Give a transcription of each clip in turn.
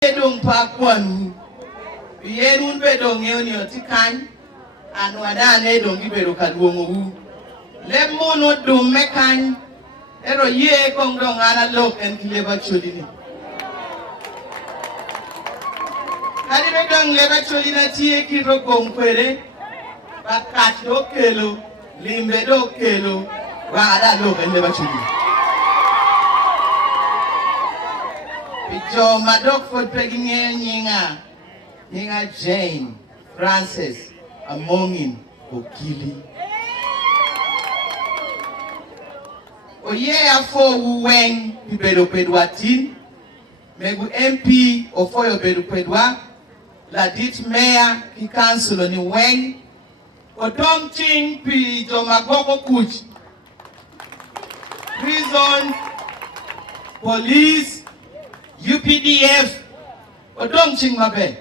Dong Pakwanu, Yenun Bedong Union Tikan, and Wadane don't give a Kadwongu. Let Mono do Mekan, Ero Ye Kong Dong Anna Look and Clever Chulini. Hadibedong Leva Chulina Tie Kiro Gomquere, but Cat do Kelo, Limbe do Kelo, Wada Look and Leva Chulini. Jo Madok for pegging Nyinga Jane, Francis, Amongin, Okili. Oye afo Weng, Pibedo Pedwatin, Megu MP, Ofoyo Bedu Pedwa, Ladit Mayor, Ki Council on Weng, Odom Ting Pi Jomagoko Kuch, Prison, Police, UPDF, Odong Chingmabe.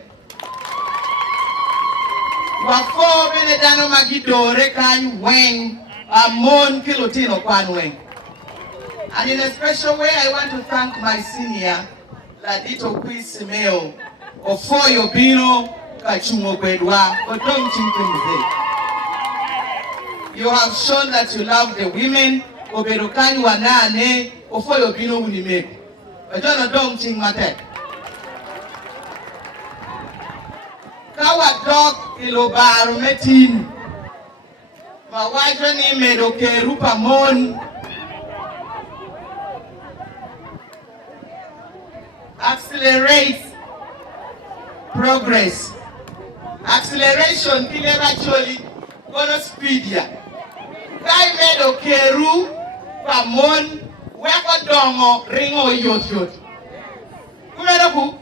Wafo Benedano Magidore Kan Weng, Amon Kilotino Kwan Weng. And in a special way, I want to thank my senior, Ladito Kwisimeo, Ofoyo Bino, Kachungo Bedwa, Odong Chingmabe. You have shown that you love the women, Oberokani Wanane, Ofoyo Bino Unimeke. I don't know Ching Mate. Kawa dog ilobaru metin. Ma wajo ni medoke rupa mon. Accelerate progress. Acceleration kileva choli kono speed ya. Kai medoke rupa mon. Weko dongo ringo yot. Kumero ku?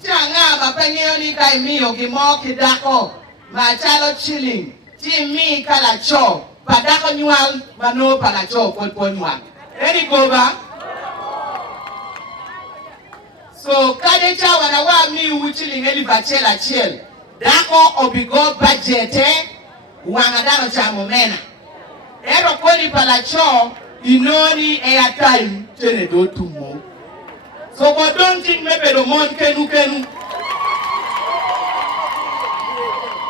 Changa mapenyo ni kai miyo gimo kidako. Machalo chilling. Ti mi kala cho. Padako nyual mano pala cho po nyual. Eri goba? So kade cha wanawa mi uchilling eli bachela chiel. Dako obigo budgete wangadano cha momena. Ero kweni pala cho. Inoni airtime chene do tumo. So what don't think maybe the mon kenu.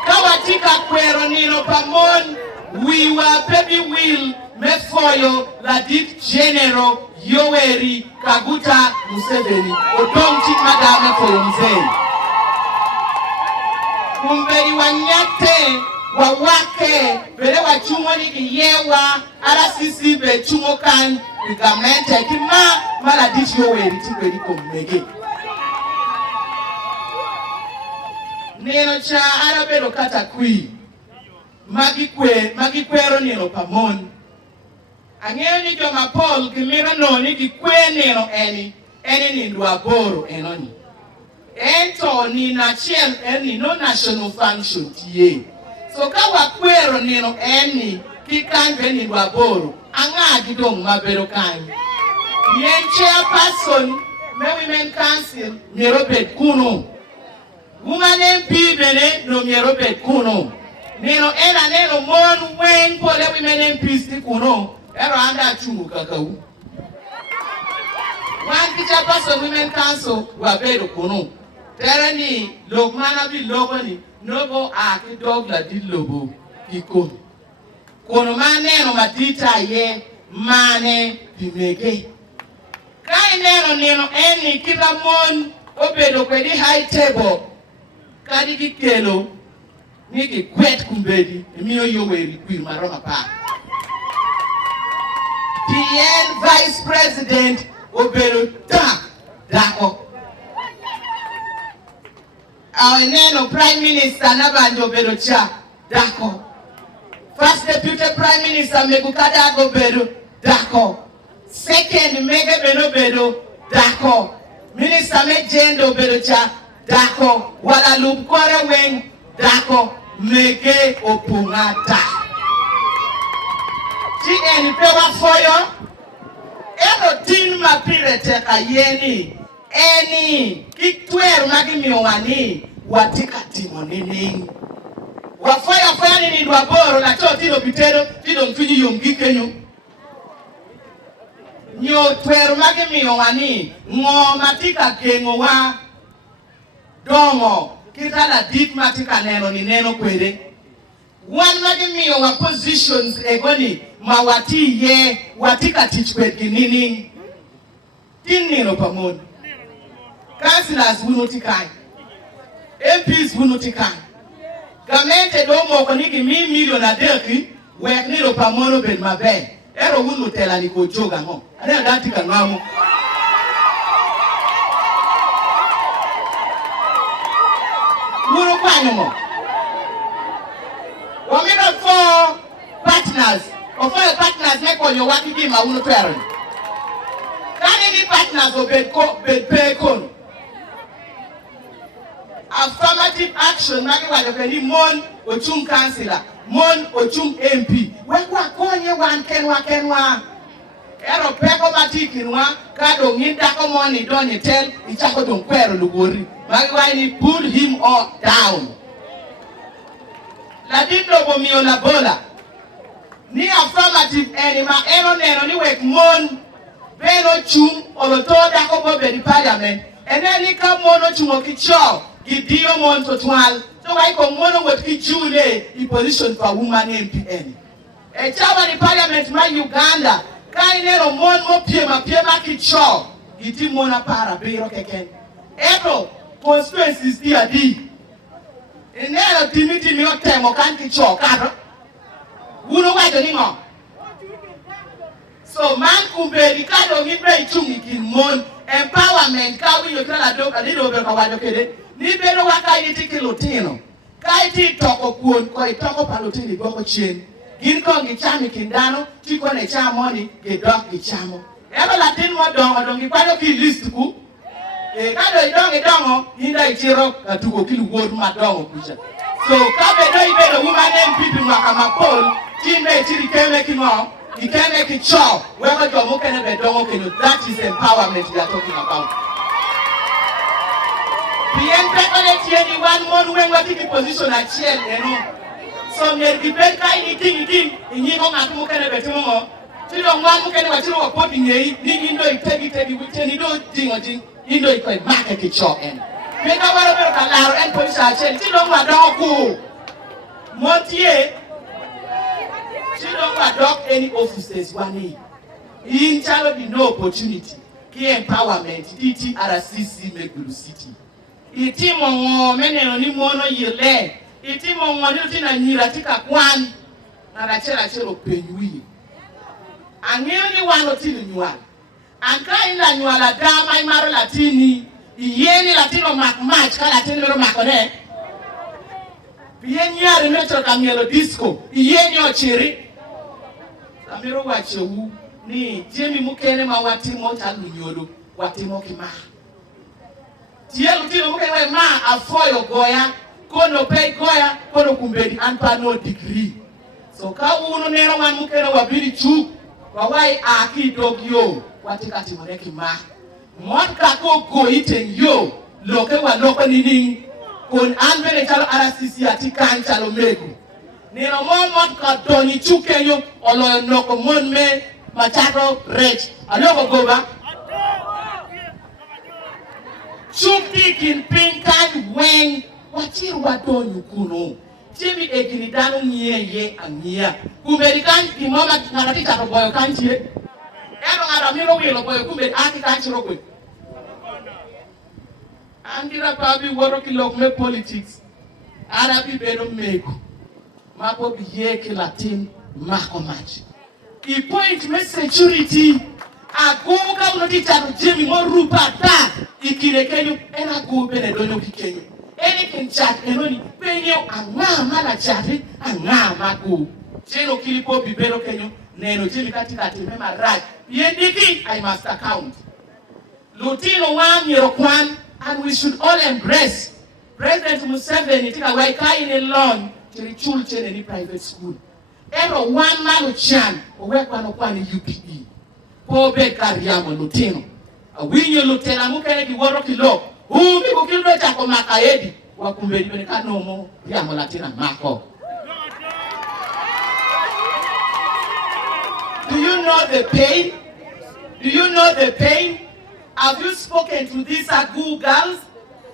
Kawatika kwero nino pamon. We were baby will me foyo la deep general Yoweri Kaguta Museveni. O don't think madame for Museveni. Kumberi wanyate wawake bele wachumoni kiyewa RCC be chumokan igamente kima mala dishi Yoweri tikweli komege neno cha arabero kata kui magikwero neno pamon ang'eyo ni joma Paul kimira noni gikwe neno eni ni ndwaboro enoni ento ni nachiel eni no national function tiye. So kawa kwero nino eni kikanve ni waboro anga gidong mabero kanyi yen chairperson me women council Nyerobet kuno woman MP bene no Nyerobet kuno nino ena neno mon wen pole women MPs ti kuno ero anda chungu kakau one chairperson women council wabero kuno terani lokmana bi logoni Nogo aki dog la di lobo iko. Kono maneno matita ye mane pimege. Kai neno eni kila mon obedo kwedi high table. Kadi kikelo niki kwet kumbedi miyo Yoweri kwi maroma pa. PN Vice President obedo dako. Our neno Prime Minister Nabanjo Bedo Cha Dako. First Deputy Prime Minister Megukada Go Bedo Dako. Second Mege Beno Bedo Dako. Minister Mejendo Bedo Cha Dako. Wala Lubkwara Weng Dako. Mege Opungata. Eni pewa foyo. Ero tin mapire teka yeni. Eni kitwer magimi wani watika timo nini wafaya nini ndwaboro na cho tilo bitero tilo mfiji yomgi kenyo nyo twer magimi wani ngo matika kengo wa dongo kita la dit matika neno ni neno kwere one magi miyo wa positions egoni mawati ye watika teach kwet kinini tinino pamoja councillors wunotikai MPs wunotikai gamente domo ko nigi mi million adeki wek nilo pamono ben mabe ero wunu tela ni ko joga ngo ane dati ka ngamo wunu kwanyo mo wamino for partners offer partners ne konyo waki gima wunu twero kani ni partners obed ko bed pay kono affirmative action magi wajo keni mon ochung councillor mon ochung MP wekwa konye wan kenwa ero peko matikinwa kado ngindako moni donye tel ichako don kwero lugori magi wani pull him all down la dindo bomio la bola ni affirmative enima eno neno ni wek mon beno chung oloto dako bobe di parliament eneni ka mono chungo kicho gidio mon totwal so why ko mono wet ki jule i position for woman MPN e chawa ni parliament ma Uganda kai nero mon mo piema kicho gidi mona para biro keken ero constituencies dia di enero timiti mi otemo kan kicho kado wuno wajo ni ngo so man kumbeli kado ngibre ichungi kin mon empowerment ka winyo kala doka lido be ka wajo kede ni bedo waka yiti kilotino kaiti toko kuon ko itoko palotini boko chien gin ko gichami kindano tiko ne chamoni gidok gichamo ero latin mo dongo kwano ki list ku kado idongo inda ichiro katuko kilu word madongo kucha so kabedo ibedo woman MPP mwaka mapol timbe chiri keme kingo ikeme kicho weko jomo kene bedongo kenu that is empowerment we are talking about. Bien precoleti any one mon when what in position at chiel eno so nyer ki ben kai ni ting inyigo ngatu mo kene betimo mo tilo ngwan mo kene wachiro wa podi ngei ni indo itegi witeni do dingo indo ikoi market kicho en meka waro bero kalaro en position at chiel tilo ngwa doku montie tilo ngwa dok any offices wani in chalo be no opportunity ki empowerment DT RCC Gulu city itimo meneno ni mono yile itimo ngoni tina nyira tika kwan na rachela chelo penyui angeo ni wano tinu nyuala anka ina nyuala dama imaro latini iyeni latino match ka latino mero makone iyeni yare metro kamielo disco iyeni ochiri amiro wachewu ni jemi mukene mawatimo chalu nyodo watimo kima tielu tino mukene ma afoyo goya kono pay goya kono kumbedi anpa no degree so ka uno nero man mukene wabiri chu wawai aki dogyo watika timoreki ma monka ko go iten yo loke wa loko nini kon anbele chalo RCC ati kan chalo megu nero mon ka doni chukenyo olo noko mon me machato rech aloko goba chukti kin pinkan wen wachiru wadonyu kuno chimi egini danu nye angia kumerikan kimoma ngarati chato boyo kanchie ero ngara miro wilo boyo kumbe aki kanchiro kwe andira pabi woro kilok me politics arabi bedo meko mapo biye ki latin mako match i point me security aguga unoti chato jemi morupa ta ikirekenyu ena gubene donyo kikenyu anything chat enoni penyo angama na chati angama ku chero kilipo bibero kenyo neno jemi katika temema right yendiki I must account lutino wanyero kwan and we should all embrace President Museveni tika waikai in alone chiri chul chene ni private school ero one malo chan owekwa no kwani UPE po be kariamo lutino awinyo lutena mukene ki woro kilo umi kukilwe chako makaedi wakumbeli bene kanomo yamo latina mako. Do you know the pain? Do you know the pain? Have you spoken to these Agu girls?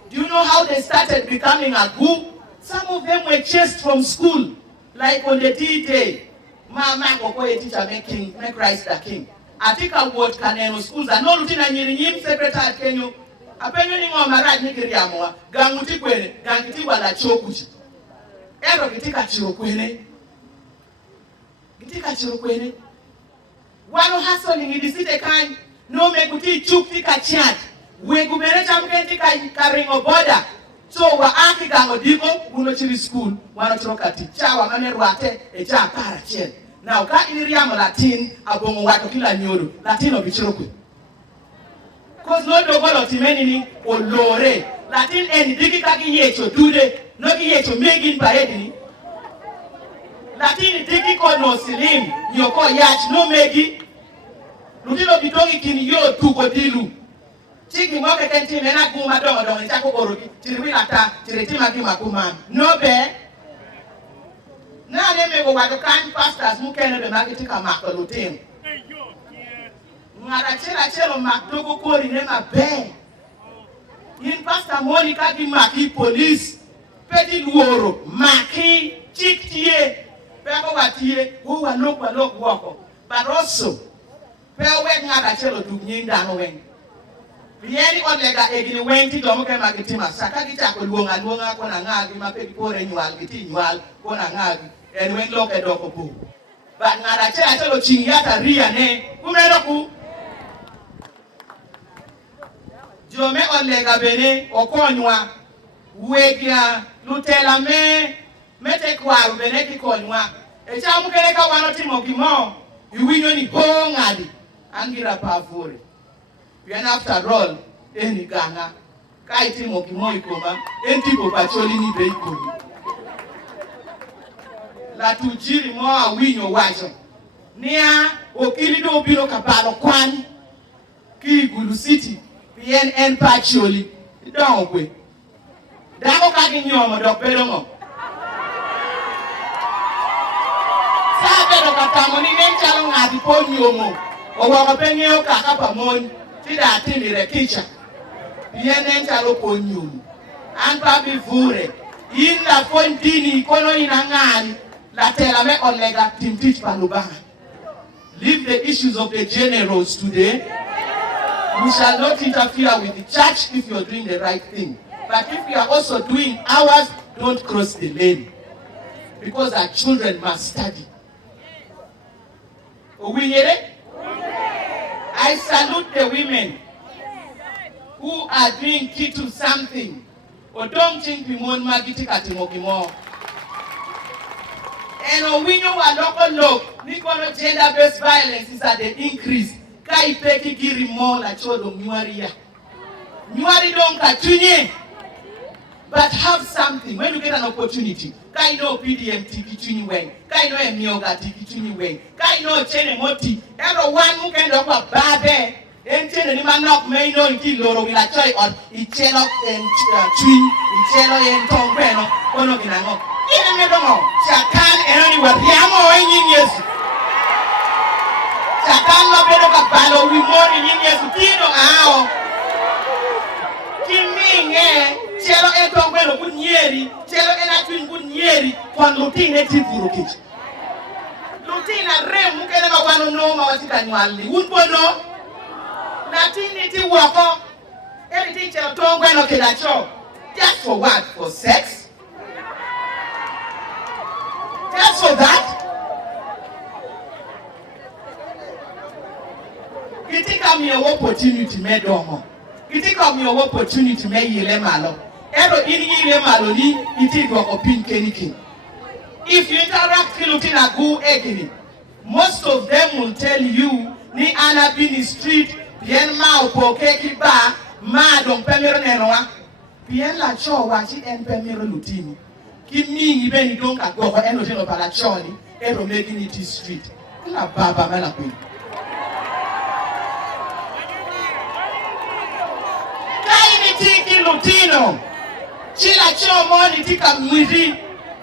Do you know know how they started becoming a group? Some of them were chased from school, like on the D-Day. Mama go a teacher make Christ the King. I think I would Caneno schools and no routine and you secretary can you. A penny on my right Nikiriamo, Gamuti, Gangiti wala chokuchi. Ero kitika chirokwene. Kitika chirokwene. Wano hustling in the city kind, no me kuti chuk tika chat. We gubereta mkenti karingo border. So wa Africa ngodiko uno chiri school wano chirokati. Chawa mame ruate e cha para chen. Now ka iriamo Latin abongo wako kila nyoro. Latino bichirokwe. Cause no dogolo timeni ni olore. Latin eni diki kaki yecho dude. No ki yecho megin paedini. Latin diki ko no silim. Nyoko yach no megi. Lutino bitongi kini yo tuko dilu. Chiki moke kenti mena kuma dongo nchako oroki. Chiriwina ta chiritima kima kuma. No be. Na neme go wado kan pastors mukene be magitika mako lutin. Ngara chelo makdogo kori nema be. In pastor Monica di maki police. Pedi luoro maki chiktie. Pego watie huwa lok wako. But also peo wek ngara chelo dunyinda no wen. Pieni odega egini wenti domo ke magitima saka gichako luonga kona ngagi mapegi pore nyual giti nyual kona ngagi en wen loke doko bu. But ngara chelo chingata ria ne kumero ku Jome olega bene okonywa wegia lutela mete kwaru bene kikonywa echa mukele ka wano timo kimo iwinyo ni ngadi angira pavure bien after all eni ganga kai timo kimo ikoma entipo Acholi ni be ikomi la tujiri mo awinyo wacho nia okili do biro kapalo kwan ki Gulu City bien en Acholi don kwe dako ka ginyomo dok bedo ngo sa bedo katamo ni nen chalo ngati po nyomo owako pengeo kaka pamon tida atindire kicha bien en chalo po nyomo an pa bivure in la fontini kono ina ngani la tela me olega timtich palubanga. Leave the issues of the generals today. We shall not interfere with the church if you are doing the right thing. But if we are also doing ours, don't cross the lane. Because our children must study. I salute the women who are doing key to something. And Owinyo wa local Nikono gender-based violence is at the increase. Kai peki giri mo la chodo nyuari don't katunye. But have something. When you get an opportunity, kai no PDM tiki chuni weng, kai no emioga tiki chuni weng, kai no chene moti. Everyone who can do a babe. Chene ni manok may no inki loro wila choy on ichelo en chin, ichelo en tongpeno, ono kinango. Ine medongo, chakan enoni wadiamo wenyin Yesu. Chakan lo bedo kapalo wimoni nyin Yesu kino ao. Kiminge, chelo en tongpeno kunyeri, chelo en atwin kunyeri, kwan lutine tifuro kichi. Lutina remu kene mawano noma watika nyuali. Unpono, natini ti wako, everything chelo tongpeno kedacho. Just for what? For sex? Just for that, kitika mi opportunity me domo. Kitika mi opportunity me yile malo. Ero ini yile malo ni iti dwako pin keniki. If you interact kilutina gu egini, most of them will tell you ni ana bini street bien ma opoke ki ba ma don pemiro nenoa bien la cho wachi en pemiro lutini. Kimi ibeni donka gogo eno jeno palachoni ero making it street. La baba mela kwi. Kai ni tiki lutino. Chila chomo ni tika mwiri.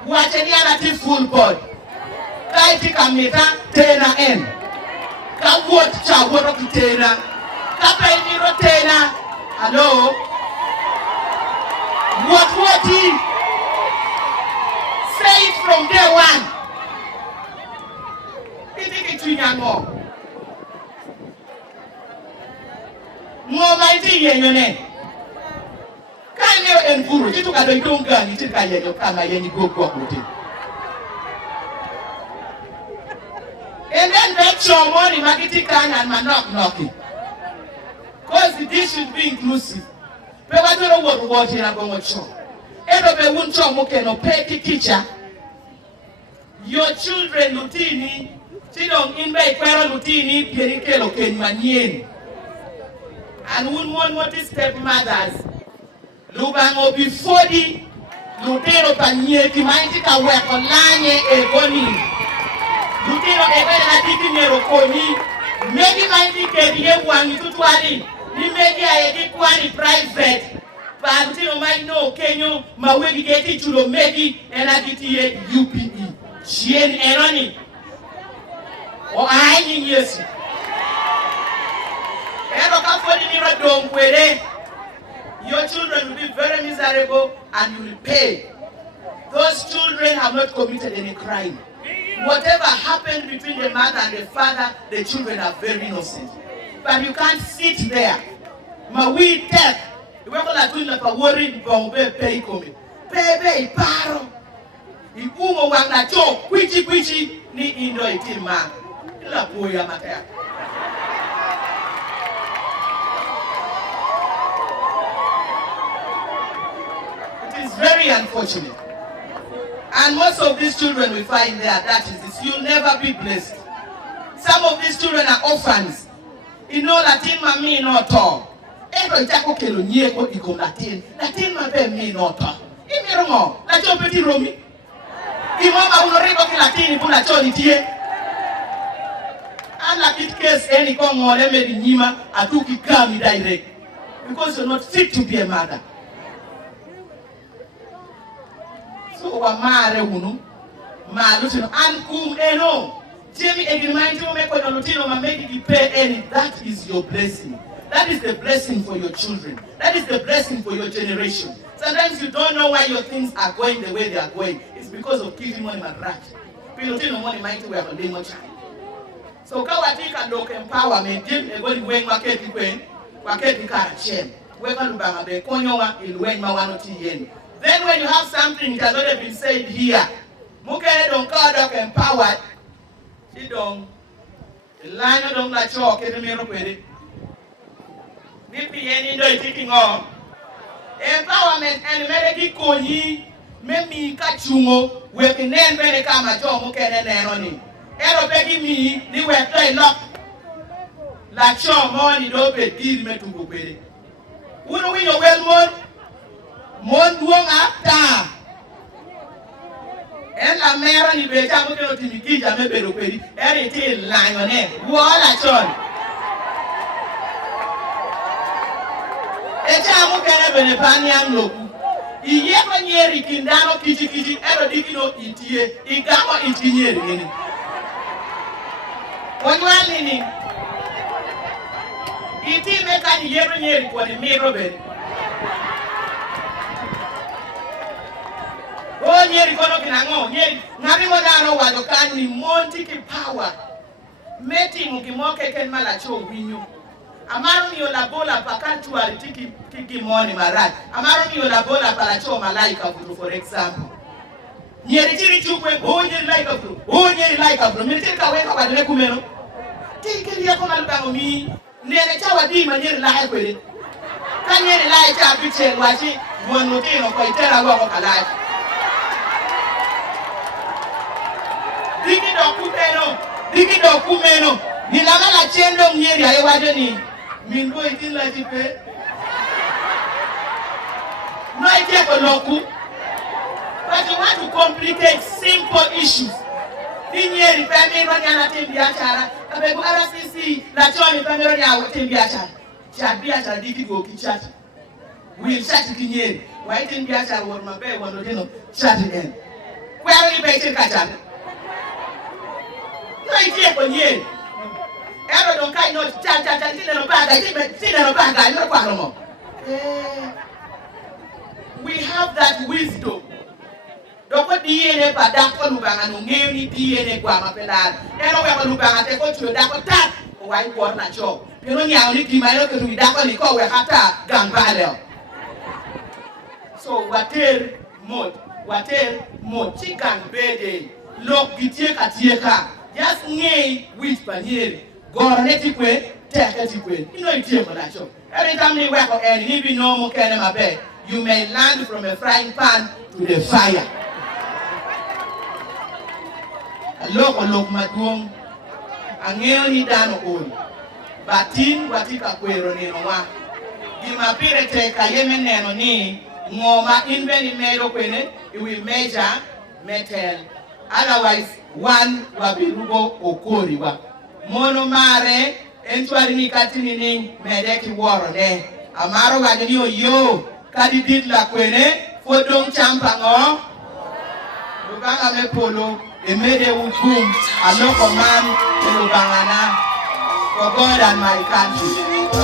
Wacheni anati full board. Kai tika mita tena en. Ka wot cha woro kitena. Ka peniro tena. Hello. 40. Say it from day one. You think it's young more. More mighty, your name. Can you encourage you to get a young gun? You think I get your camera and you go with it. And then make sure money, marketing can and man not knocking. Because this should be inclusive. But I don't know what you're going to show. And if you want to pay the teacher, your children, Lutini, Tidong in by Quera Lutini, Pericelo, Ken Manien. And one is stepmothers. Lubango before the Lutero Panier, Kimantica, where Olane e Boni. Lutero Eva Nero Koni, maybe my ticket, one to 20. You make a quality private. But you might know, can you, my way get it to the maybe and I get UPE. She ain't Eroni. Or I in years. Your children will be very miserable and you will pay. Those children have not committed any crime. Whatever happened between the mother and the father, the children are very innocent. But you can't sit there. Ma we death. You are going to do like a worried bomb, pay coming. Pay, paro. You umo wang na cho, kwichi, ni indo itima. Ila puya matea. It is very unfortunate. And most of these children we find there, that is this, you'll never be blessed. Some of these children are orphans. You know Latin mami not all. Every jaco kelo nieko iko Latin. Latin mabe mi not all. Imirongo, la cho petit romi. Imama unoribo ki Latin puna cho ni tie. And like it case any kongo leme di nyima atuki kami direct. Because you're not fit to be a mother. So wa mare unu. Malutino ankum eno. Jamie agreement you make when Lutino make you pay any. That is your blessing. That is the blessing for your children. That is the blessing for your generation. Sometimes you don't know why your things are going the way they are going. It's because of giving money and rat. Lutino money might we have a little child. So kawatika dok empowerment Jim a good way market when market shame. Then when you have something that has already been said here, Mukere don't call dok empowered. She don't. The line of don't like chalk in the middle with it. Nippy any day taking on. Empowerment and medical koni, maybe kachungo, working then when they come at home, okay, and on it. Ero begging me, they were playing lock. Like show money, don't pay, deal me to go with it. Wouldn't we know well, Mon wong after. And la mère ni beja mo keno timiki ja me bero kweri eri ti line on e wo la chon e ja mo kene bene pani am loku iye ko nyeri kindano kiji ero dikino itie igamo itinyeri ngene onwali ni iti me kan yero nyeri ko ni miro bene. Oh, nyeri kono kinango, nyeri. Ngari mo dano wado kani monti ki power. Meti mukimoke ken malacho winyo. Amaro ni olabola pakantu tiki moni marat. Amaro ni olabola palacho malaika furu for example. Nyeri chiri chukwe, oh nyeri laika furu. Oh nyeri laika furu. Miri chiri kaweka wadele kumeno. Tiki liya koma lupango mi. Nere chawa dima nyeri laika kwele. Ka nyeri laika piche wachi. Mwanotino kwa itera wako kalaji. Digi dokumeno. Nilama la chendo mnyeri ayo wado ni. Mingo itin la jipe. No idea for loku. But you want to complicate simple issues. Ninyeri pemi roni anatembi achara. Kabegu RCC la choni pemi roni anatembi achara. Chabi achara digi go kichati. Will chati kinyeri. Waitembi achara warmabe wanodeno chati en. Kwero ni baitin kachara. No idea for you. Ero don't kind of cha no baga, no. We have have that wisdom. Doko DNA pa dako lubanga nungeo ni DNA kwa mapelad. Eno weko lubanga teko chuo dako tat. Wai kuor na chok. Pero nyao ni kimayo ketui dako ni ko wekata gangbale. So water mod chikan bede. Lok gitieka. Just ngay which panyeri. Gora neti kwe, teka ti kwe. You know itie mo na chok. Every time you work on any, if you know mo kene mabe, you may land from a frying pan to the fire. Lok maduong angeo ni dano on. Batin watika kwero ni nowa. Gimapire teka yeme neno ni ngoma inveni medo kwene, it will measure metal. Otherwise, one wabirugo okori wa. Mono mare entuari ni katini ni medeki woro ne. Amaro wageni yo kadi dit la kwene fodong champa ngo. Lubanga me polo emede ukum aloko man lubanga na for God and my country.